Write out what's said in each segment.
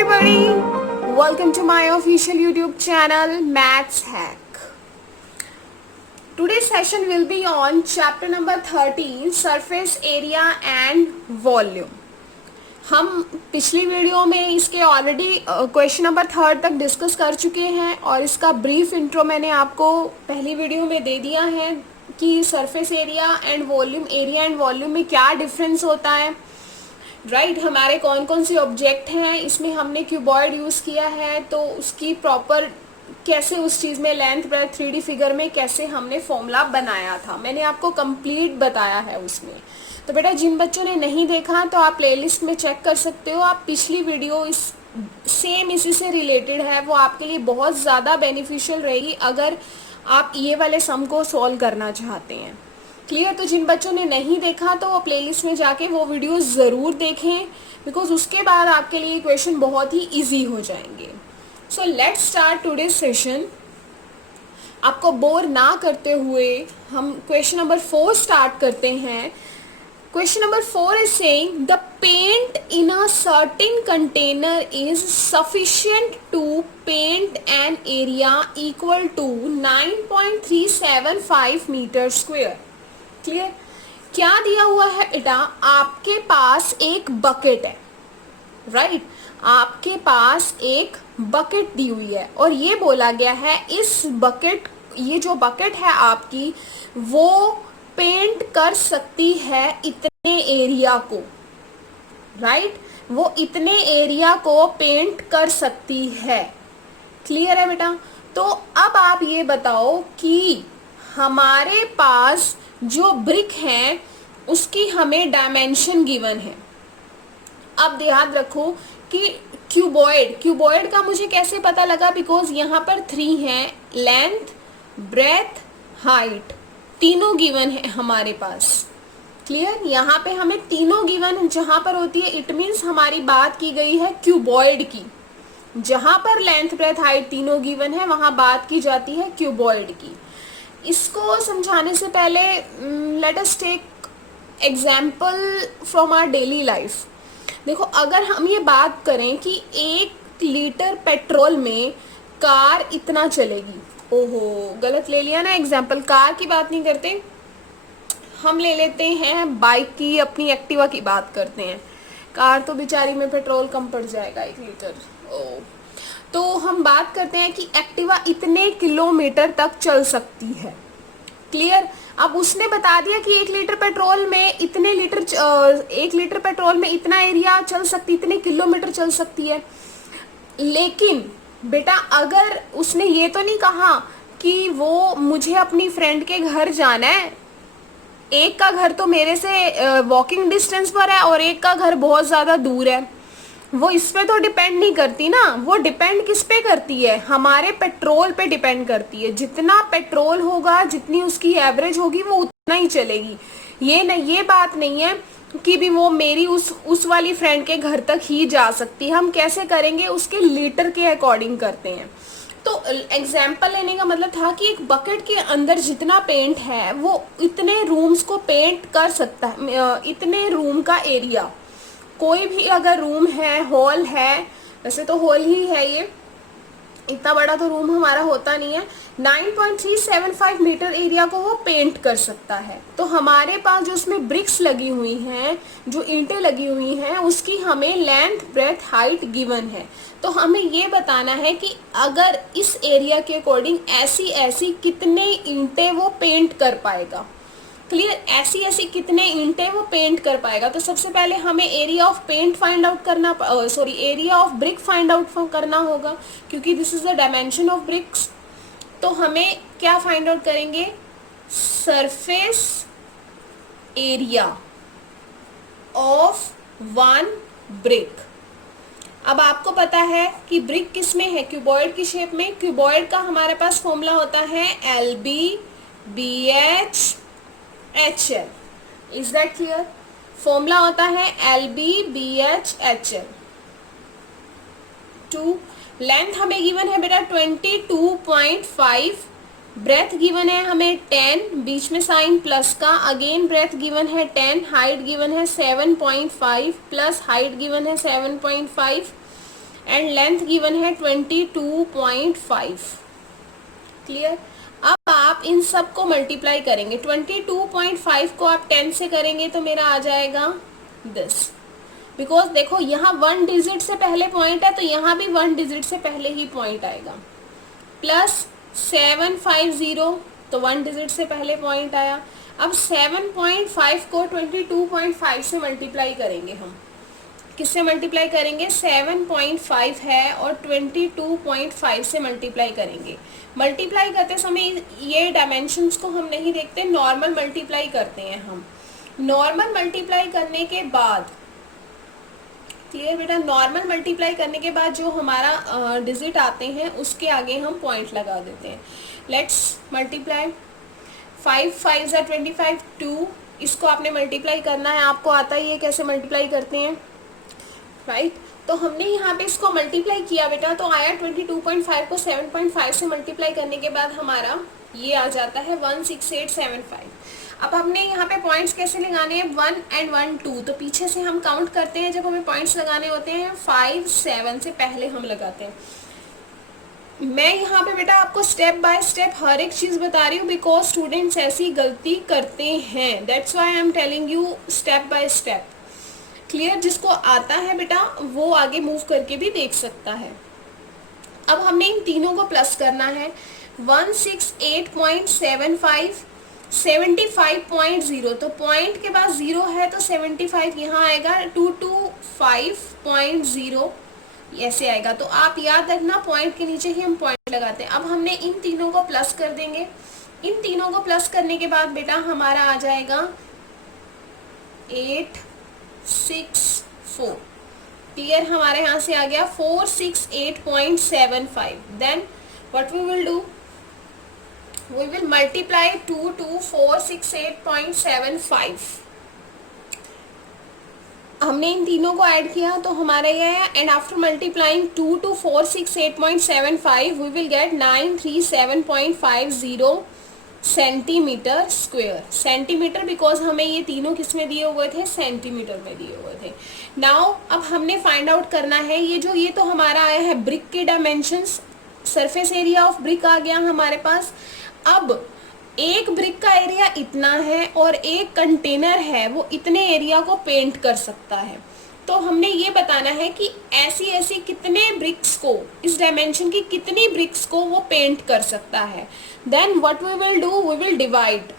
everybody, welcome to my official YouTube channel Maths Hack. Today's session will be on chapter number 13 surface area and volume. हम पिछली video में इसके already question number 3 तक discuss कर चुके हैं और इसका ब्रीफ इंट्रो मैंने आपको पहली वीडियो में दे दिया है कि सरफेस एरिया एंड वॉल्यूम में क्या डिफरेंस होता है, राइट। हमारे कौन कौन से ऑब्जेक्ट हैं, इसमें हमने क्यूबॉइड यूज़ किया है तो उसकी प्रॉपर कैसे उस चीज़ में लेंथ ब्रेथ 3D फिगर में कैसे हमने फॉर्मूला बनाया था, मैंने आपको कंप्लीट बताया है उसमें। तो बेटा जिन बच्चों ने नहीं देखा तो आप प्लेलिस्ट में चेक कर सकते हो। आप पिछली वीडियो इसी से रिलेटेड है, वो आपके लिए बहुत ज़्यादा बेनिफिशियल रहेगी अगर आप ये वाले सम को सॉल्व करना चाहते हैं। क्लियर। तो जिन बच्चों ने नहीं देखा तो वो प्लेलिस्ट में जाके वो वीडियो ज़रूर देखें, बिकॉज उसके बाद आपके लिए क्वेश्चन बहुत ही इजी हो जाएंगे। So let's start today session. आपको बोर ना करते हुए हम क्वेश्चन नंबर 4 स्टार्ट करते हैं। Question number 4 is saying the paint in a certain container is sufficient to paint an area equal to 9.375 meter square. Clear. क्या दिया हुआ है बेटा, आपके पास एक बकेट है, राइट आपके पास एक बकेट दी हुई है और ये बोला गया है इस बकेट, ये जो बकेट है आपकी वो पेंट कर सकती है इतने एरिया को, राइट वो इतने एरिया को पेंट कर सकती है। क्लियर है बेटा। तो अब आप ये बताओ कि हमारे पास जो ब्रिक है उसकी हमें डायमेंशन गिवन है। अब याद रखो कि क्यूबॉइड का मुझे कैसे पता लगा, बिकॉज यहाँ पर 3 हैं, लेंथ ब्रेथ हाइट तीनों गिवन है हमारे पास। क्लियर। यहाँ पे हमें तीनों गिवन जहाँ पर होती है इट मीन्स हमारी बात की गई है क्यूबॉइड की। जहाँ पर लेंथ ब्रेथ हाइट तीनों गिवन है वहाँ बात की जाती है क्यूबॉइड की। इसको समझाने से पहले let us take example from our daily life. देखो अगर हम ये बात करें कि 1 लीटर पेट्रोल में कार इतना चलेगी, ओहो गलत ले लिया ना एग्जाम्पल, कार की बात नहीं करते, हम ले लेते हैं बाइक की, अपनी एक्टिवा की बात करते हैं। कार तो बेचारी में पेट्रोल कम पड़ जाएगा 1 लीटर। तो हम बात करते हैं कि एक्टिवा इतने किलोमीटर तक चल सकती है। क्लियर। अब उसने बता दिया कि 1 लीटर पेट्रोल में इतने लीटर 1 लीटर पेट्रोल में इतना एरिया चल सकती, इतने किलोमीटर चल सकती है। लेकिन बेटा अगर उसने ये तो नहीं कहा कि वो मुझे अपनी फ्रेंड के घर जाना है, एक का घर तो मेरे से वॉकिंग डिस्टेंस पर है और एक का घर बहुत ज़्यादा दूर है, वो इस पे तो डिपेंड नहीं करती ना। वो डिपेंड किस पे करती है, हमारे पेट्रोल पे डिपेंड करती है। जितना पेट्रोल होगा, जितनी उसकी एवरेज होगी वो उतना ही चलेगी। ये बात नहीं है कि भी वो मेरी उस वाली फ्रेंड के घर तक ही जा सकती है। हम कैसे करेंगे, उसके लीटर के अकॉर्डिंग करते हैं। तो एग्जाम्पल लेने का मतलब था कि एक बकेट के अंदर जितना पेंट है वो इतने रूम्स को पेंट कर सकता है, इतने रूम का एरिया। कोई भी अगर रूम है, हॉल है, वैसे तो हॉल ही है ये, इतना बड़ा तो रूम हमारा होता नहीं है, 9.375 मीटर एरिया को वो पेंट कर सकता है। तो हमारे पास जो उसमें ब्रिक्स लगी हुई हैं, जो ईंटें लगी हुई हैं, उसकी हमें लेंथ ब्रेथ हाइट गिवन है। तो हमें ये बताना है कि अगर इस एरिया के अकॉर्डिंग ऐसी कितने ईंटें वो पेंट कर पाएगा। क्लियर। ऐसी कितने ईंटें वो पेंट कर पाएगा। तो सबसे पहले हमें area of paint find out करना, area of brick find out करना होगा, क्योंकि this is the dimension of bricks. तो हमें क्या फाइंड आउट करेंगे, सरफेस एरिया ऑफ 1 ब्रिक। अब आपको पता है कि ब्रिक किस में है, क्यूबॉइड की शेप में। क्यूबॉइड का हमारे पास फॉर्मूला होता है LB/BH HL। Is that clear. Formula होता है LB/BH HL। 2 लेंथ हमें गिवन है बेटा 22.5, ब्रेथ गिवन है हमें 10, बीच में साइन प्लस का, अगेन ब्रेथ गिवन है 10, हाइट गिवन है 7.5 प्लस हाइट गिवन है 7.5, एंड लेंथ गिवन है 22.5। क्लियर। अब आप इन सब को मल्टीप्लाई करेंगे, 22.5 को आप 10 से करेंगे तो मेरा आ जाएगा दिस। बिकॉज देखो यहाँ 1 डिजिट से पहले पॉइंट है तो यहाँ भी 1 डिजिट से पहले ही पॉइंट आएगा। प्लस 750 तो 1 डिजिट से पहले पॉइंट आया। अब 7.5 को 22.5 से मल्टीप्लाई करेंगे हम। किससे मल्टीप्लाई करेंगे? 7.5 है और 22.5 से मल्टीप्लाई करेंगे। मल्टीप्लाई करते समय ये डायमेंशंस को हम नहीं देखते, नॉर्मल मल्टीप्लाई करते हैं हम। नॉर्मल मल्टीप्लाई करने के बाद, क्लियर बेटा, नॉर्मल मल्टीप्लाई करने के बाद जो हमारा डिजिट आते हैं उसके आगे हम पॉइंट लगा देते हैं। Let's multiply 5 5 25 2। इसको आपने मल्टीप्लाई करना है, आपको आता ही है कैसे मल्टीप्लाई करते हैं, राइट। तो हमने यहाँ पे इसको मल्टीप्लाई किया बेटा, तो आया 22.5 को 7.5 से मल्टीप्लाई करने के बाद हमारा ये आ जाता है 16875। अब हमने यहाँ पे पॉइंट्स कैसे लगाने हैं? 1 and 1 2। तो पीछे से हम काउंट करते हैं, जब हमें पॉइंट्स लगाने होते हैं 5 7 से पहले हम लगाते हैं। मैं यहाँ पे बेटा आपको स्टेप बाय स्टेप हर एक चीज बता रही हूँ, बिकॉज स्टूडेंट्स ऐसी गलती करते हैं। That's why I am telling you step by step. Clear. जिसको आता है बेटा वो आगे मूव करके भी देख सकता है। अब हमने इन तीनों को प्लस करना है। 168.75 75.0, तो पॉइंट के बाद 0 है तो 75 यहाँ आएगा। 225.0 ऐसे आएगा। तो आप याद रखना पॉइंट के नीचे ही हम पॉइंट लगाते हैं। अब हमने इन तीनों को प्लस कर देंगे। इन तीनों को प्लस करने के बाद बेटा हमारा आ जाएगा 864। क्लियर। हमारे यहाँ से आ गया 468.75। Then what we will do, we will multiply 2 to 468.75। हमने इन तीनों को ऐड किया तो हमारा ये है, and after multiplying 2 to 468.75 we will get 937.50 centimetre square. Centimetre because हमें ये तीनों किस में दिए हुए थे? सेंटीमीटर में दिए हुए थे। नाउ अब हमने फाइंड आउट करना है ये तो हमारा आया है ब्रिक के dimensions. Surface area of brick आ गया हमारे पास। अब एक ब्रिक का एरिया इतना है और एक कंटेनर है वो इतने एरिया को पेंट कर सकता है। तो हमने ये बताना है कि ऐसी ऐसी कितने ब्रिक्स को, इस डायमेंशन की कितनी ब्रिक्स को वो पेंट कर सकता है। Then what we will do, we will divide,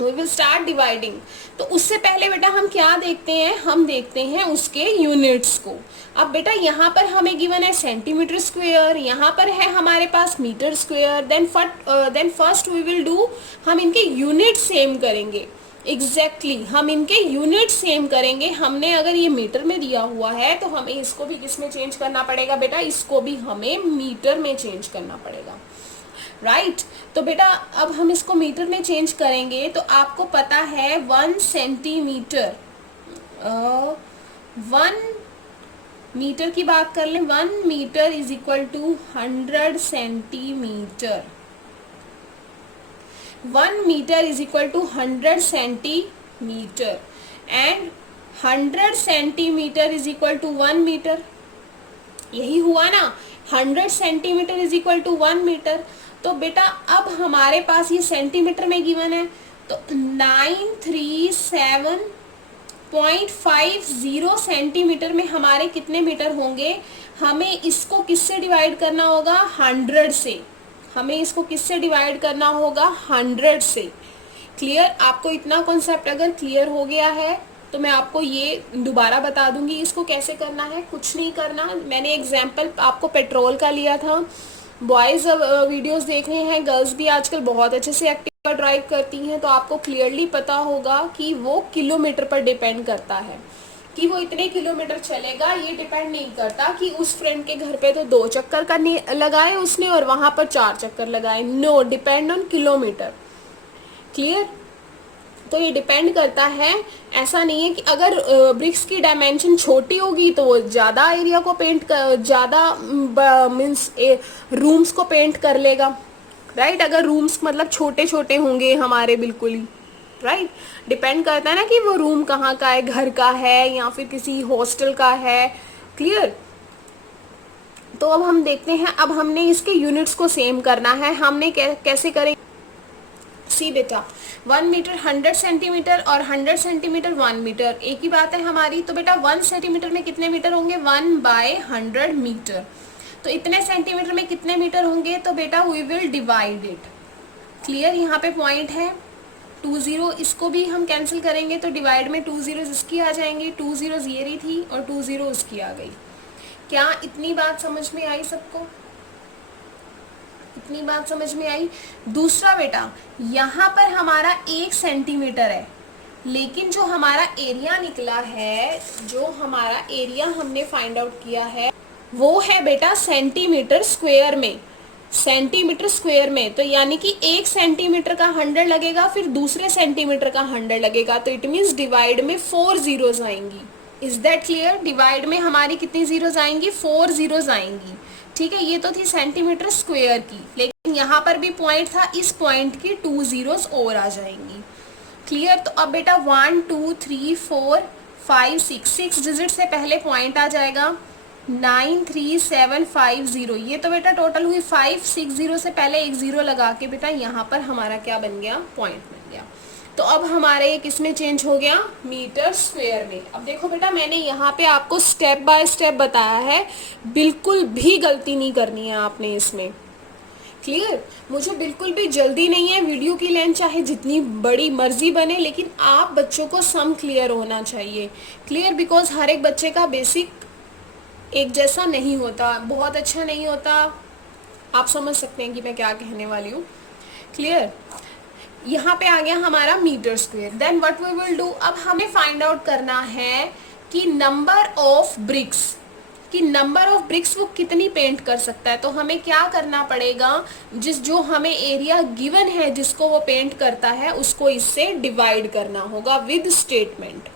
we will start dividing. तो उससे पहले बेटा हम क्या देखते हैं? हम देखते हैं उसके यूनिट्स को। अब बेटा यहाँ पर हमें गिवन है सेंटीमीटर स्क्वायर, यहाँ पर है हमारे पास metre square. Then first we will do, हम इनके यूनिट सेम करेंगे। एग्जैक्टली हम इनके यूनिट सेम करेंगे। हमने अगर ये मीटर में दिया हुआ है तो हमें इसको भी किस में चेंज करना पड़ेगा बेटा? इसको भी हमें मीटर में चेंज करना पड़ेगा, राइट। तो बेटा अब हम इसको मीटर में चेंज करेंगे तो आपको पता है 1 सेंटीमीटर, 1 मीटर की बात कर लें, 1 metre is equal to 100 centimetre. 1 metre is equal to 100 centimetre and 100 centimetre is equal to 1 metre. यही हुआ ना, 100 centimetre is equal to 1 metre. तो बेटा अब हमारे पास ये सेंटीमीटर में गिवन है तो 937.50 सेंटीमीटर में हमारे कितने मीटर होंगे? हमें इसको किससे डिवाइड करना होगा? 100 से। हमें इसको किससे डिवाइड करना होगा? 100 से। क्लियर। आपको इतना कॉन्सेप्ट अगर क्लियर हो गया है तो मैं आपको ये दोबारा बता दूंगी इसको कैसे करना है। कुछ नहीं करना, मैंने एग्जाम्पल आपको पेट्रोल का लिया था। बॉयज़ वीडियोस देख रहे हैं, गर्ल्स भी आजकल बहुत अच्छे से एक्टिवा ड्राइव करती हैं, तो आपको क्लियरली पता होगा कि वो किलोमीटर पर डिपेंड करता है कि वो इतने किलोमीटर चलेगा। ये डिपेंड नहीं करता कि उस फ्रेंड के घर पे तो 2 चक्कर लगाए उसने और वहाँ पर 4 चक्कर लगाए। No, depend on kilometre. Clear. तो ये डिपेंड करता है, ऐसा नहीं है कि अगर ब्रिक्स की डायमेंशन छोटी होगी तो वो ज़्यादा एरिया को पेंट कर, ज़्यादा मीन्स रूम्स को पेंट कर लेगा, राइट। अगर रूम्स मतलब छोटे छोटे होंगे हमारे बिल्कुल ही, राइट। डिपेंड करता है ना कि वो रूम कहाँ का है, घर का है या फिर किसी हॉस्टल का है। क्लियर। तो अब हम देखते हैं, अब हमने इसके यूनिट्स को सेम करना है। हमने कैसे करेंगे, सी बेटा 1 मीटर 100 सेंटीमीटर और 100 सेंटीमीटर 1 मीटर एक ही बात है हमारी। तो बेटा 1 सेंटीमीटर में कितने मीटर होंगे, 1/100 मीटर। तो इतने सेंटीमीटर में कितने मीटर होंगे, तो बेटा we will divide it. Clear, यहाँ पे पॉइंट है 2 0, इसको भी हम कैंसिल करेंगे तो डिवाइड में 2 0 इसकी आ जाएंगी, 2 0 ये रही थी और 2 0 उसकी आ गई। क्या इतनी बात समझ में आई सबको, इतनी बात समझ में आई। दूसरा बेटा, यहाँ पर हमारा 1 सेंटीमीटर है, लेकिन जो हमारा एरिया निकला है, जो हमारा एरिया हमने फाइंड आउट किया है वो है बेटा सेंटीमीटर स्क्वायर में, सेंटीमीटर स्क्वायर में। तो यानी कि 1 सेंटीमीटर का 100 लगेगा, फिर दूसरे सेंटीमीटर का 100 लगेगा, तो इट मीन्स डिवाइड में 4 जीरोज आएंगी। इज दैट क्लियर, डिवाइड में हमारी कितनी जीरोज आएंगी, 4 जीरोज आएंगी। ठीक है, ये तो थी सेंटीमीटर स्क्वायर की, लेकिन यहाँ पर भी पॉइंट था, इस पॉइंट की 2 जीरोज और आ जाएंगी। क्लियर, तो अब बेटा 1 2 3 4 5 6 डिजिट से पहले पॉइंट आ जाएगा 93750। ये तो बेटा टोटल हुई 560 से पहले एक जीरो लगा के बेटा यहाँ पर हमारा क्या बन गया, पॉइंट बन गया। तो अब हमारे एक इसमें चेंज हो गया मीटर स्क्वायर में। अब देखो बेटा मैंने यहाँ पे आपको स्टेप बाय स्टेप बताया है, बिल्कुल भी गलती नहीं करनी है आपने इसमें। क्लियर, मुझे बिल्कुल भी जल्दी नहीं है, वीडियो की लेंथ चाहे जितनी बड़ी मर्जी बने, लेकिन आप बच्चों को सम क्लियर होना चाहिए। क्लियर, बिकॉज हर एक बच्चे का बेसिक एक जैसा नहीं होता, बहुत अच्छा नहीं होता। आप समझ सकते हैं कि मैं क्या कहने वाली हूँ। क्लियर, यहाँ पे आ गया हमारा metre square. Then what we will do, अब हमें फाइंड आउट करना है कि नंबर ऑफ ब्रिक्स, कि नंबर ऑफ ब्रिक्स वो कितनी पेंट कर सकता है। तो हमें क्या करना पड़ेगा, जो हमें एरिया गिवन है जिसको वो पेंट करता है उसको इससे डिवाइड करना होगा विद स्टेटमेंट।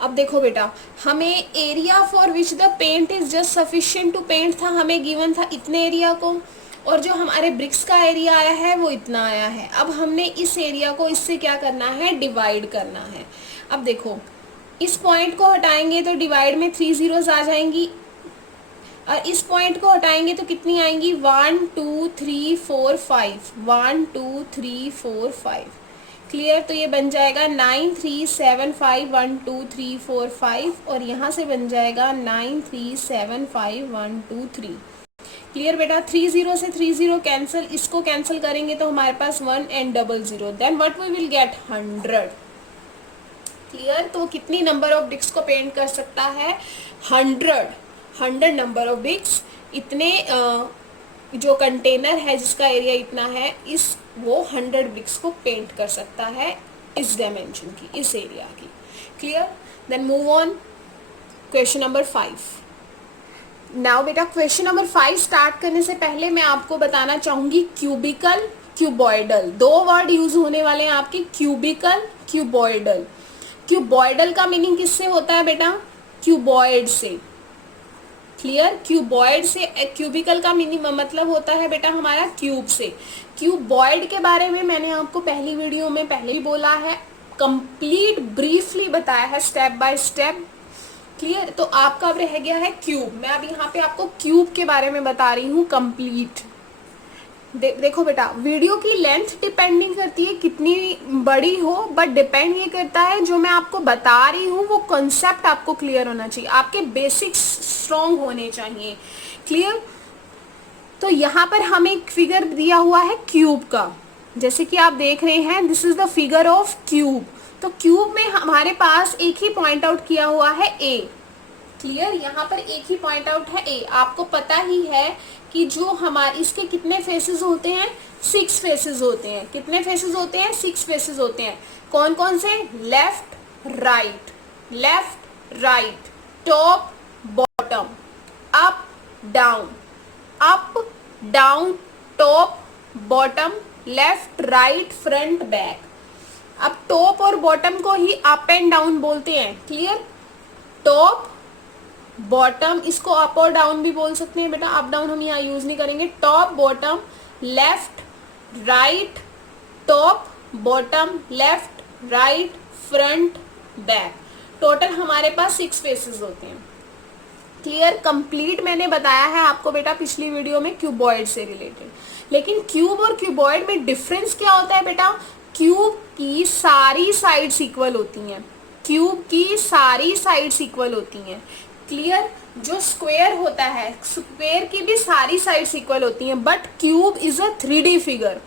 अब देखो बेटा, हमें area for which the paint is just sufficient to paint था, हमें गिवन था इतने एरिया को, और जो हमारे ब्रिक्स का एरिया आया है वो इतना आया है। अब हमने इस एरिया को इससे क्या करना है, डिवाइड करना है। अब देखो इस पॉइंट को हटाएंगे तो डिवाइड में 3 जीरोज आ जाएंगी, और इस पॉइंट को हटाएंगे तो कितनी आएंगी, 1 2 3 4 5, 1 2 3 4 5। क्लियर, तो ये बन जाएगा 9 3 7 5 1 2 3 4 5, और यहाँ से बन जाएगा 9 3 7 5 1 2 3। क्लियर बेटा, 3 0 से 3 0 कैंसिल, इसको कैंसिल करेंगे तो हमारे पास 1 and 0 0, then what we will get 100। Clear, तो कितनी नंबर ऑफ ब्रिक्स को पेंट कर सकता है, 100 नंबर ऑफ ब्रिक्स। इतने जो कंटेनर है जिसका एरिया इतना है, इस वो 100 ब्रिक्स को पेंट कर सकता है, इस डायमेंशन की, इस एरिया की। Clear, then move on question number 5। Now बेटा क्वेश्चन नंबर 5 स्टार्ट करने से पहले मैं आपको बताना चाहूंगी क्यूबिकल, क्यूबॉइडल। 2 वर्ड यूज होने वाले हैं आपके, क्यूबिकल, क्यूबॉइडल। क्यूबॉइडल का मीनिंग किससे होता है बेटा, क्यूबॉइड से। क्लियर, क्यूबॉइड से। क्यूबिकल का मीनिंग मतलब होता है बेटा हमारा क्यूब से। क्यूबॉइड के बारे में मैंने आपको पहली वीडियो में पहले ही बोला है, कंप्लीट ब्रीफली बताया है स्टेप बाय स्टेप। क्लियर, तो आपका अब रह गया है क्यूब। मैं अब यहाँ पे आपको क्यूब के बारे में बता रही हूँ कंप्लीट। देखो बेटा, वीडियो की लेंथ डिपेंडिंग करती है कितनी बड़ी हो, बट डिपेंड ये करता है जो मैं आपको बता रही हूँ वो कॉन्सेप्ट आपको क्लियर होना चाहिए, आपके बेसिक्स स्ट्रॉन्ग होने चाहिए। क्लियर, तो यहाँ पर हमें एक फिगर दिया हुआ है क्यूब का, जैसे कि आप देख रहे हैं, this is the figure of cube. तो क्यूब में हमारे पास एक ही पॉइंट आउट किया हुआ है ए। क्लियर, यहाँ पर एक ही पॉइंट आउट है ए। आपको पता ही है कि जो हमारे इसके कितने फेसेस होते हैं, 6 फेसेस होते हैं। कितने फेसेस होते हैं, 6 फेसेस होते हैं। कौन कौन से, left right, left right, top bottom, up down, up down, top bottom, left right, front back. अब टॉप और बॉटम को ही अप एंड डाउन बोलते हैं। क्लियर, टॉप बॉटम, इसको अप और डाउन भी बोल सकते हैं बेटा, अप डाउन हम यहाँ यूज नहीं करेंगे। Top bottom, left right, top bottom, left right, front back. Total हमारे पास 6 फेसेस होते हैं। क्लियर, कंप्लीट मैंने बताया है आपको बेटा पिछली वीडियो में क्यूबॉइड से रिलेटेड। लेकिन क्यूब और क्यूबॉइड में डिफरेंस क्या होता है बेटा? क्यूब की सारी साइड्स इक्वल होती हैं, क्यूब की सारी साइड्स इक्वल होती हैं। क्लियर, जो स्क्वायर होता है, स्क्वायर की भी सारी साइड्स इक्वल होती हैं, but cube is a 3D figure,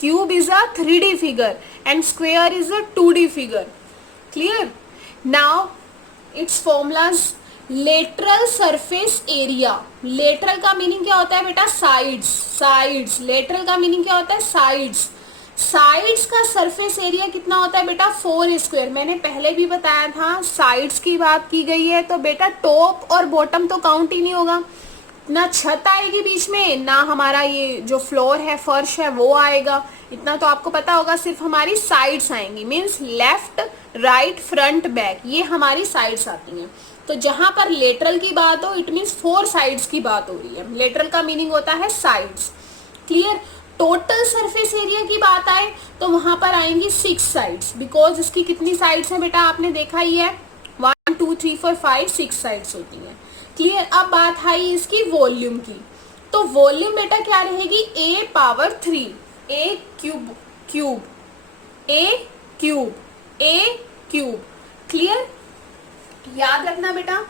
cube is a 3D figure and square is a 2D figure. Clear, now it's formulas. Lateral surface area, lateral का मीनिंग क्या होता है बेटा? साइड्स, साइड्स, लेटरल का meaning क्या होता है? साइड्स। साइड्स का सरफेस एरिया कितना होता है बेटा? 4 स्क्वायर। मैंने पहले भी बताया था, साइड्स की बात की गई है तो बेटा टॉप और बॉटम तो काउंट ही नहीं होगा, ना छत आएगी बीच में, ना हमारा ये जो फ्लोर है, फर्श है, वो आएगा। इतना तो आपको पता होगा, सिर्फ हमारी साइड्स आएंगी, means left, right, front, back, ये हमारी साइड्स आती हैं। तो जहां पर लेटरल की बात हो, इट मीन्स 4 साइड्स की बात हो रही है। लेटरल का मीनिंग होता है sides. Clear, total surface area की बात आए तो वहां पर आएंगी 6 साइड्स, बिकॉज इसकी कितनी साइड्स हैं बेटा? आपने देखा ही है, 1 2 3 4 5 6 साइड्स होती हैं। क्लियर, अब बात आई इसकी वॉल्यूम की, तो वॉल्यूम बेटा क्या रहेगी? a power 3, a cube, cube, a cube, a cube. Clear, याद रखना बेटा,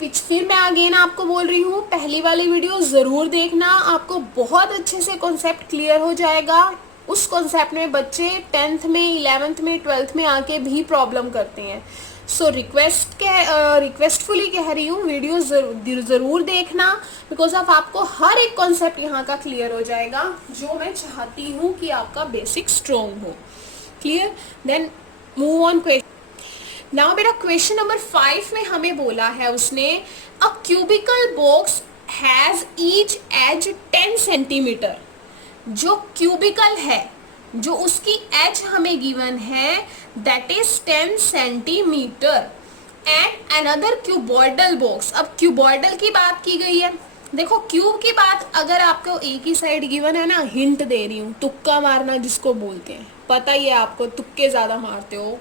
फिर मैं अगेन आपको बोल रही हूँ, पहली वाली वीडियो जरूर देखना, आपको बहुत अच्छे से कॉन्सेप्ट क्लियर हो जाएगा। उस कॉन्सेप्ट में बच्चे 10th में, 11th में, 12th में आके भी प्रॉब्लम करते हैं। सो रिक्वेस्टफुली कह रही हूँ, वीडियो जरूर देखना, बिकॉज ऑफ आपको हर एक कॉन्सेप्ट यहाँ का क्लियर हो जाएगा, जो मैं चाहती हूँ कि आपका बेसिक स्ट्रॉन्ग हो। Clear, then move on question. Now बेटा क्वेश्चन नंबर 5 में हमें बोला है उसने, a cubical box has each edge 10 centimetre. जो क्यूबिकल है, जो उसकी एज हमें गिवन है, that is 10 centimetre, and another cuboidal box. अब क्यूबॉइडल की बात की गई है, देखो क्यूब की बात अगर आपको एक ही साइड गिवन है ना, हिंट दे रही हूँ, तुक्का मारना जिसको बोलते हैं, पता ही है आपको, तुक्के ज्यादा मारते हो,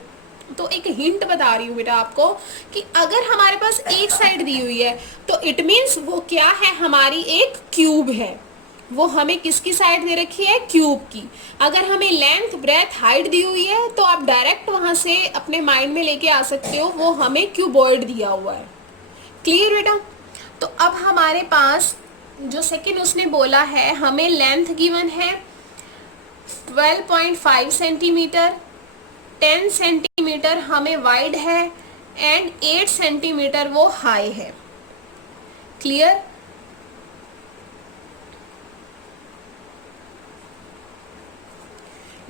तो एक हिंट बता रही हूँ बेटा आपको कि अगर हमारे पास एक साइड दी हुई है तो इट मीन्स वो क्या है? हमारी एक क्यूब है। वो हमें किसकी साइड दे रखी है? क्यूब की। अगर हमें लेंथ, ब्रेथ, हाइट दी हुई है तो आप डायरेक्ट वहां से अपने माइंड में लेके आ सकते हो, वो हमें क्यूबॉइड दिया हुआ है। क्लियर बेटा? तो अब हमारे पास जो सेकेंड उसने बोला है, हमें लेंथ गिवन है 12.5 सेंटीमीटर, 10 सेंटीमीटर हमें वाइड है, एंड 8 सेंटीमीटर वो हाई है। क्लियर?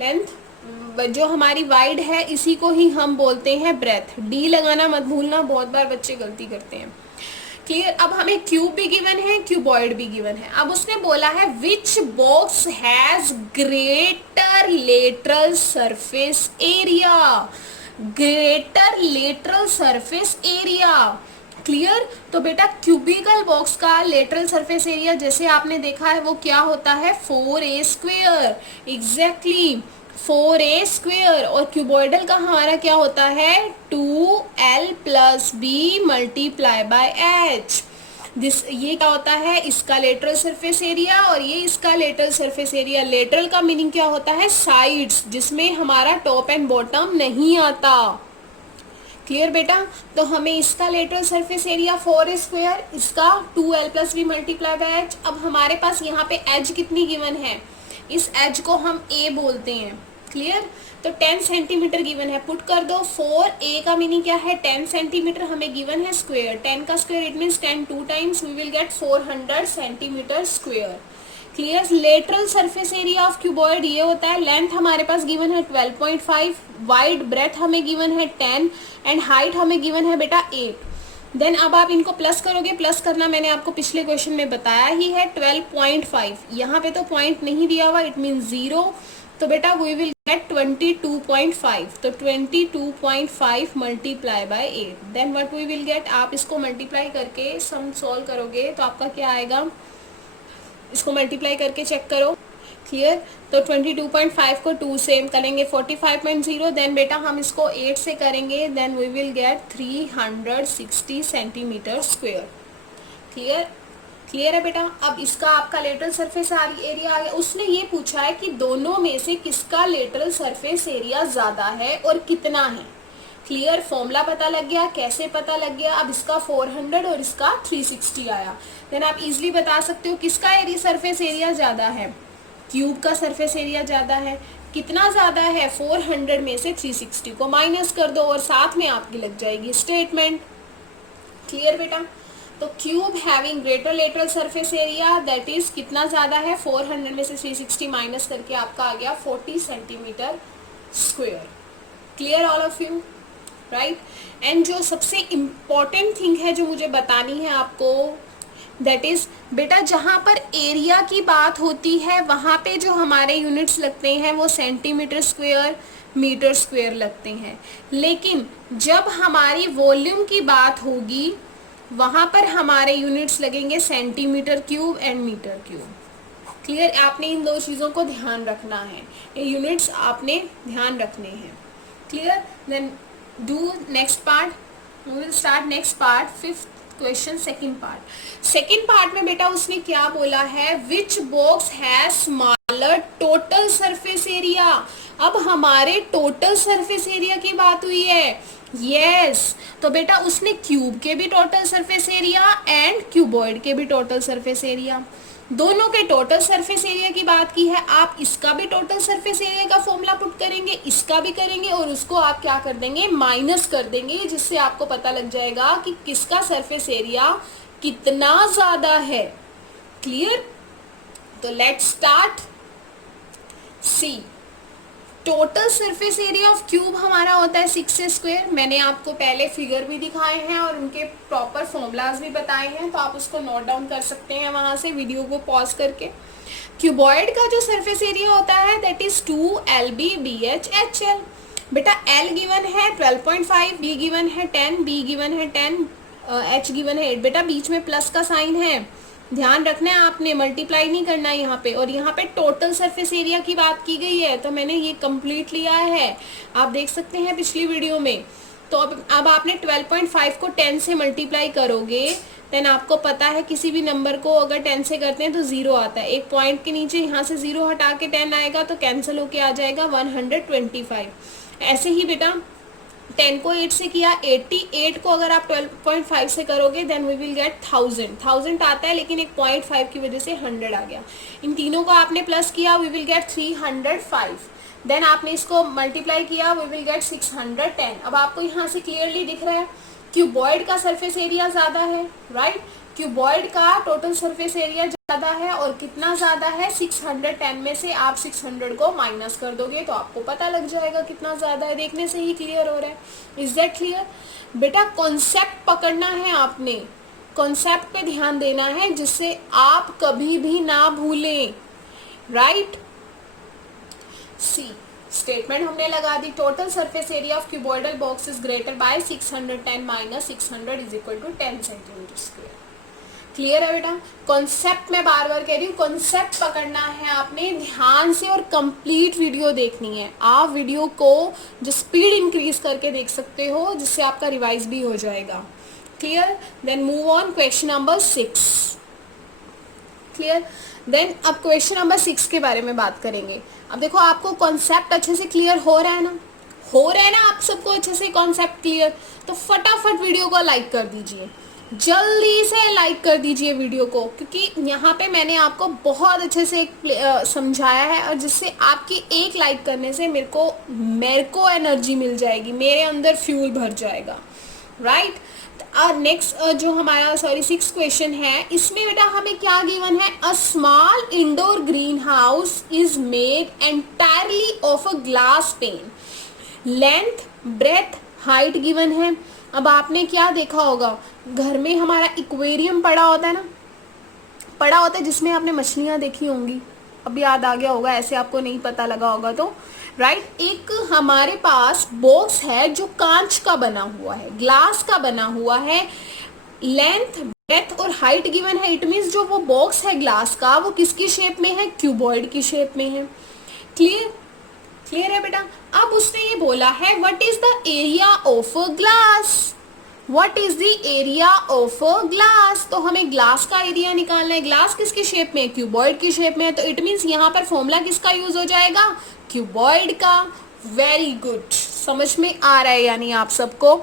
लेंथ जो हमारी वाइड है, इसी को ही हम बोलते हैं ब्रेथ। डी लगाना मत भूलना, बहुत बार बच्चे गलती करते हैं। क्लियर? अब हमें क्यूब भी गिवन है, क्यूबॉइड भी गिवन है। अब उसने बोला है which box has greater lateral surface area, greater lateral surface area. Clear? तो बेटा क्यूबिकल बॉक्स का लेटरल सरफेस एरिया जैसे आपने देखा है वो क्या होता है? 4a square. Exactly 4a square. और क्यूबॉइडल का हमारा क्या होता है? 2l plus B multiply by H. ये क्या होता है? इसका लेटरल सरफेस एरिया और ये इसका लेटरल सरफेस एरिया। लेटरल का मीनिंग क्या होता है? साइड्स, जिसमें हमारा टॉप एंड बॉटम नहीं आता। क्लियर बेटा? तो हमें इसका लेटरल सरफेस एरिया 4 स्क्वायर, इसका 2l plus B multiply by H. अब हमारे पास यहाँ पे एज कितनी गिवन है? इस एज को हम a बोलते हैं। क्लियर? तो 10 सेंटीमीटर गिवन है, पुट कर दो। 4a का मीनिंग क्या है? 10 सेंटीमीटर हमें गिवन है स्क्वायर, 10 का square it means 10 2 times, we will get 400 centimetre square. Clear? Lateral surface area of cuboid ये होता है। लेंथ हमारे पास गिवन है 12.5, वाइड ब्रेथ हमें गिवन है 10, एंड हाइट हमें गिवन है बेटा 8। देन अब आप इनको प्लस करोगे, प्लस करना मैंने आपको पिछले क्वेश्चन में बताया ही है। 12.5 यहाँ पे तो पॉइंट नहीं दिया हुआ, इट मीन 0, तो बेटा वी विल गेट 22.5। तो 22.5 multiply by 8, then what we will get? आप इसको मल्टीप्लाई करके सम सॉल्व करोगे तो आपका क्या आएगा? इसको मल्टीप्लाई करके चेक करो। क्लियर? तो 22.5 को 2 से करेंगे 45.0, देन बेटा हम इसको 8 से करेंगे, then we will get 360 centimetre square. Clear, clear है बेटा। अब इसका आपका लेटरल सरफेस एरिया आ गया। उसने ये पूछा है कि दोनों में से किसका लेटरल सरफेस एरिया ज्यादा है और कितना है। क्लियर, फॉर्मूला पता लग गया, कैसे पता लग गया। अब इसका 400 और इसका 360 आया। देन आप इजिली बता सकते हो किसका एरिया सरफेस एरिया ज्यादा है। क्यूब का सरफेस एरिया ज्यादा है। कितना ज्यादा है, 400 में से 360 को माइनस कर दो और साथ में आपकी लग जाएगी स्टेटमेंट। क्लियर बेटा। तो cube having greater lateral surface area that is कितना ज्यादा है, 400 में से 360 माइनस करके आपका आ गया 40 centimetre square. Clear all of you, right. And जो सबसे इम्पॉर्टेंट थिंग है जो मुझे बतानी है आपको, दैट इज बेटा जहां पर एरिया की बात होती है वहां पे जो हमारे यूनिट्स लगते हैं वो सेंटीमीटर स्क्वायर, मीटर स्क्वायर लगते हैं। लेकिन जब हमारी वॉल्यूम की बात होगी वहां पर हमारे यूनिट्स लगेंगे centimetre cube and metre cube. Clear, आपने इन दो चीजों को ध्यान रखना है, ये यूनिट्स आपने ध्यान रखने हैं। Clear, then do next part, we will start next part, fifth question second part. Second part में बेटा उसने क्या बोला है, which box has smaller total surface area. अब हमारे टोटल सरफेस एरिया की बात हुई है, यस। तो बेटा उसने क्यूब के भी total surface area and cuboid के भी टोटल सरफेस एरिया, दोनों के टोटल सरफेस एरिया की बात की है। आप इसका भी टोटल सरफेस एरिया का फॉर्मूला पुट करेंगे, इसका भी करेंगे और उसको आप क्या कर देंगे, माइनस कर देंगे, जिससे आपको पता लग जाएगा कि किसका सरफेस एरिया कितना ज्यादा है। क्लियर, तो let's start. See, total surface area of cube हमारा होता है 6 स्क्वायर। मैंने आपको पहले फिगर भी दिखाए हैं और उनके प्रॉपर फॉर्मूलाज भी बताए हैं, तो आप उसको नोट डाउन कर सकते हैं वहां से वीडियो को पॉज करके। क्यूबॉइड का जो सरफेस एरिया होता है दैट इज 2LBBHHL। बेटा L गिवन है 12.5, B गिवन है 10, B गिवन है 10, H गिवन है 8। बेटा बीच में प्लस का साइन है, ध्यान रखना है आपने, मल्टीप्लाई नहीं करना है यहाँ पे। और यहाँ पे टोटल सरफेस एरिया की बात की गई है तो मैंने ये कंप्लीट लिया है, आप देख सकते हैं पिछली वीडियो में। तो अब आपने 12.5 को 10 से मल्टीप्लाई करोगे, देन आपको पता है किसी भी नंबर को अगर 10 से करते हैं तो 0 आता है। एक पॉइंट के नीचे यहाँ से 0 हटा के 10 आएगा तो कैंसिल होके आ जाएगा 125। ऐसे ही बेटा 10 को 8 से किया, 88 को अगर आप 12.5 से करोगे देन वी विल गेट 1000 आता है, लेकिन एक 0.5 की वजह से 100 आ गया। इन तीनों को आपने प्लस किया, वी विल गेट 305। देन आपने इसको मल्टीप्लाई किया, वी विल गेट 610। अब आपको यहाँ से क्लियरली दिख रहा है क्यूबॉइड का सरफेस एरिया ज्यादा है, राइट। क्यूबॉइड का टोटल सरफेस एरिया ज्यादा है और कितना ज्यादा है, 610 में से आप 600 को माइनस कर दोगे तो आपको पता लग जाएगा कितना ज्यादा है, देखने से ही क्लियर हो रहा है। Is that clear. बेटा कॉन्सेप्ट पकड़ना है आपने, कॉन्सेप्ट पे ध्यान देना है जिससे आप कभी भी ना भूलें, राइट। सी, स्टेटमेंट हमने लगा दी, total surface area of cuboidal box is greater by 610 minus 600 is equal to 10 centimetre square. Clear है बेटा। कॉन्सेप्ट में बार बार कह रही हूँ, कॉन्सेप्ट पकड़ना है आपने ध्यान से और कंप्लीट वीडियो देखनी है। आप वीडियो को जो स्पीड इंक्रीज करके देख सकते हो जिससे आपका रिवाइज भी हो जाएगा। Clear, then move on question number 6। Clear, then अब क्वेश्चन नंबर 6 के बारे में बात करेंगे। अब देखो आपको कॉन्सेप्ट अच्छे से क्लियर हो रहा है ना, हो रहा है ना आप सबको अच्छे से कॉन्सेप्ट क्लियर, तो फटाफट वीडियो को लाइक कर दीजिए, जल्दी से लाइक कर दीजिए वीडियो को, क्योंकि यहाँ पे मैंने आपको बहुत अच्छे से समझाया है और जिससे आपकी एक लाइक करने से मेरे को एनर्जी मिल जाएगी, मेरे अंदर फ्यूल भर जाएगा, राइट। और नेक्स्ट जो हमारा 6 क्वेश्चन है, इसमें बेटा हमें क्या गिवन है, a small indoor green house is made entirely of a glass pen, length breadth height given है। अब आपने क्या देखा होगा, घर में हमारा एक्वेरियम पड़ा होता है ना, पड़ा होता है जिसमें आपने मछलियां देखी होंगी, अब याद आ गया होगा, ऐसे आपको नहीं पता लगा होगा तो, राइट। एक हमारे पास बॉक्स है जो कांच का बना हुआ है, ग्लास का बना हुआ है, लेंथ ब्रेथ और हाइट गिवन है। इट मीन्स जो वो बॉक्स है ग्लास का वो किसकी शेप में है, क्यूबॉइड की शेप में है। क्लियर, क्लियर है बेटा। अब उसने ये बोला है what is the area of a glass, what is the area of a glass, तो हमें ग्लास का एरिया निकालना है। ग्लास किसकी शेप में है, क्यूबॉइड की शेप में है, तो इट मीन्स यहाँ पर फॉर्मूला किसका यूज हो जाएगा, क्यूबॉइड का। वेरी गुड, समझ में आ रहा है यानी आप सबको,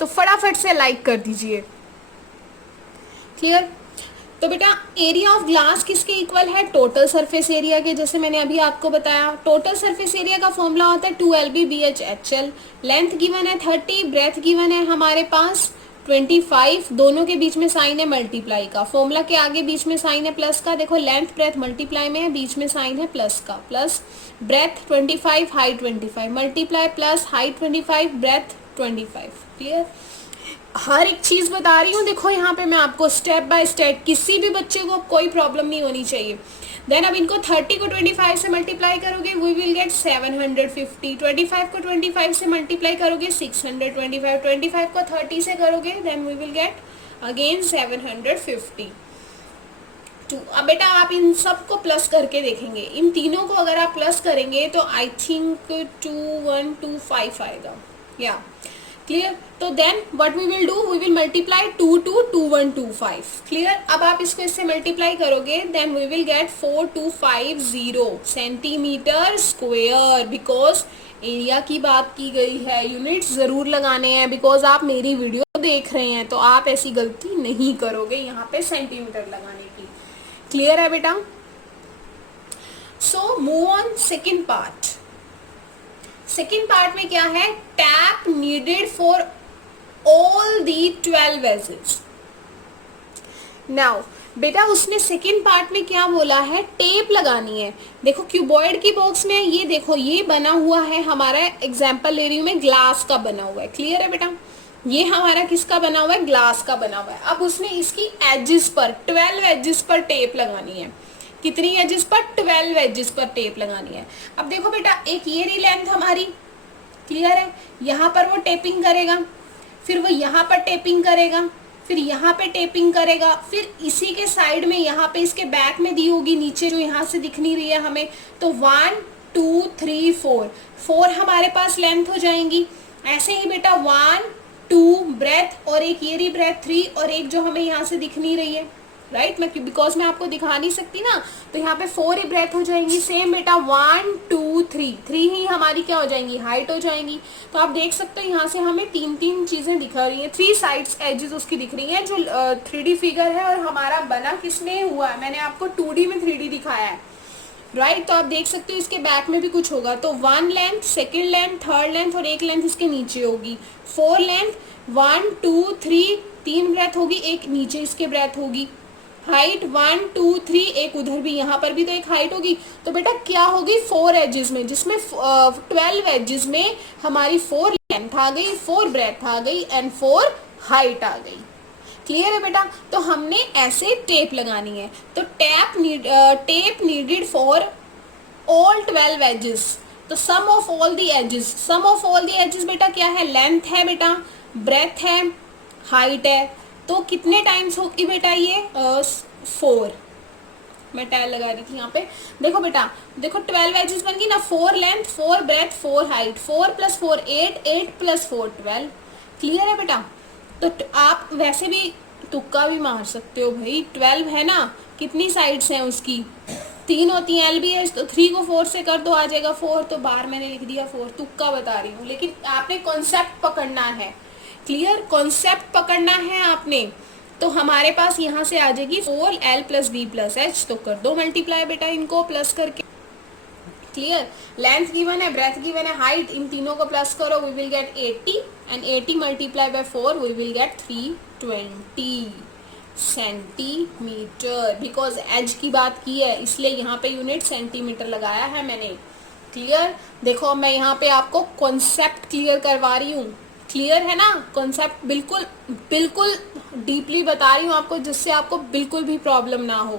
तो फटाफट से लाइक कर दीजिए। क्लियर। तो बेटा एरिया ऑफ ग्लास किसके इक्वल है, टोटल सरफेस एरिया के, जैसे मैंने अभी आपको बताया। टोटल सरफेस एरिया का फॉर्मूला होता है 2LB/BH/HL। लेंथ गिवन है 30, ब्रेथ गिवन है हमारे पास 25, दोनों के बीच में साइन है मल्टीप्लाई का। फॉर्मूला के आगे बीच में साइन है प्लस का, देखो लेंथ ब्रेथ मल्टीप्लाई में है, बीच में साइन है प्लस का, plus breadth 25, height 25, multiply plus height 25, breadth 25। Clear. हर एक चीज बता रही हूँ, देखो यहाँ पे मैं आपको स्टेप बाय स्टेप, किसी भी बच्चे को कोई प्रॉब्लम नहीं होनी चाहिए। देन अब इनको 30 को 25 से मल्टीप्लाई करोगे, वी विल गेट 750। 25 को 25 से मल्टीप्लाई करोगे 625। 25 को 30 से करोगे then we will get again 750। अब बेटा आप इन सब को प्लस करके देखेंगे, इन तीनों को अगर आप प्लस करेंगे तो आई थिंक 2125 आएगा, या क्लियर। तो then what we will do, we will multiply 2 to 2125। Clear. अब आप इसको इससे मल्टीप्लाई करोगे then we will get 4250 centimetre square. Because area की बात की गई है, यूनिट्स जरूर लगाने हैं, बिकॉज आप मेरी वीडियो देख रहे हैं, तो आप ऐसी गलती नहीं करोगे यहाँ पे सेंटीमीटर लगाने की। क्लियर है बेटा। So move on second part. Second part में क्या है, tape needed for all the 12 edges. Now बेटा उसने सेकेंड पार्ट में क्या बोला है, टेप लगानी है। देखो क्यूबॉइड की बॉक्स में ये देखो ये बना हुआ है हमारा, एग्जाम्पल ले रही हूं मैं, ग्लास का बना हुआ है। क्लियर है बेटा, ये हमारा किसका बना हुआ है, ग्लास का बना हुआ है। अब उसने इसकी एजेस पर 12 एजेस पर टेप लगानी है। कितनी एजेस पर, 12 एजेस पर टेप लगानी है। अब देखो बेटा एक ये रही लेंथ हमारी, क्लियर है, यहाँ पर वो टेपिंग करेगा, फिर वो यहाँ पर टेपिंग करेगा, फिर यहाँ पे टेपिंग करेगा, फिर इसी के साइड में यहाँ पे इसके बैक में दी होगी नीचे जो यहाँ से दिख नहीं रही है हमें, तो 1 2 3 4 हमारे पास लेंथ हो जाएंगी। ऐसे ही बेटा 1 2 ब्रेथ, और एक ये रही ब्रेथ 3, और एक जो हमें यहाँ से दिख नहीं रही है, राइट। मैं बिकॉज मैं आपको दिखा नहीं सकती ना, तो यहाँ पे 4 ही ब्रेथ हो जाएंगी। सेम बेटा 1 2 3 ही हमारी क्या हो जाएंगी, हाइट हो जाएंगी। तो आप देख सकते हो यहाँ से हमें तीन चीजें दिख रही हैं, 3 साइड्स एजेस उसकी दिख रही हैं, जो 3D फिगर है। और हमारा बना किसमें हुआ है, मैंने आपको 2D में 3D दिखाया है, राइट। तो आप देख सकते हो इसके बैक में भी कुछ होगा, तो 1 length, second length, third length, और एक लेंथ इसके नीचे होगी। 4 लेंथ, 1 2 3, 3 ब्रेथ होगी, एक नीचे इसके ब्रेथ होगी। हाइट 1 2 3, एक उधर भी, यहाँ पर भी तो एक हाइट होगी। तो बेटा क्या होगी, 4 एजेस में, जिसमें 12 एजेस में हमारी 4 लेंथ आ गई, 4 ब्रेथ आ गई, एंड 4 हाइट आ गई। क्लियर है बेटा। तो हमने ऐसे टेप लगानी है, तो tape needed for all 12 edges. तो sum of all the edges, sum of all the edges बेटा क्या है, लेंथ है बेटा, ब्रेथ है, हाइट है। तो कितने टाइम्स होगी बेटा ये, 4। मैं टाइल लगा रही थी यहाँ पे, देखो बेटा, देखो 12 एजेस बन गई ना, 4 लेंथ, 4 ब्रेथ, 4 हाइट, 4 + 4 8, 8 + 4 12। क्लियर है बेटा। तो आप वैसे भी तुक्का भी मार सकते हो भाई, 12 है ना, कितनी साइड्स हैं उसकी, 3 होती हैं LBH, तो 3 को 4 से कर दो आ जाएगा 4, तो बाहर मैंने लिख दिया 4, तुक्का बता रही हूँ, लेकिन आपने कॉन्सेप्ट पकड़ना है। क्लियर, कॉन्सेप्ट पकड़ना है आपने। तो हमारे पास यहाँ से आ जाएगी 4L + B + H, तो कर दो मल्टीप्लाई बेटा इनको प्लस करके। क्लियर, लेंथ गिवन है, ब्रेथ गिवन है, हाइट, इन तीनों को प्लस करो, we will get 80, and 80 × 4 we will get 320 centimetre. Because edge की बात की है इसलिए यहाँ पे यूनिट सेंटीमीटर लगाया है मैंने। क्लियर, देखो मैं यहाँ पे आपको कॉन्सेप्ट क्लियर करवा रही हूँ। क्लियर है ना, कॉन्सेप्ट बिल्कुल बिल्कुल डीपली बता रही हूँ आपको, जिससे आपको बिल्कुल भी प्रॉब्लम ना हो,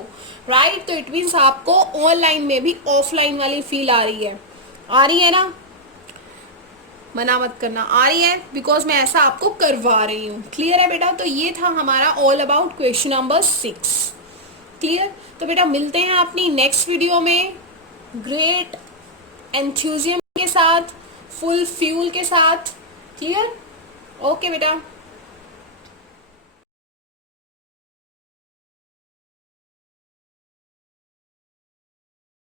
राइट। तो इट मीन्स आपको ऑनलाइन में भी ऑफलाइन वाली फील आ रही है ना, मना मत करना, आ रही है, बिकॉज मैं ऐसा आपको करवा रही हूँ। क्लियर है बेटा। तो ये था हमारा all about question number 6। Clear, तो बेटा मिलते हैं अपनी नेक्स्ट वीडियो में ग्रेट एंथुजियम के साथ, फुल फ्यूल के साथ। क्लियर, ओके बेटा।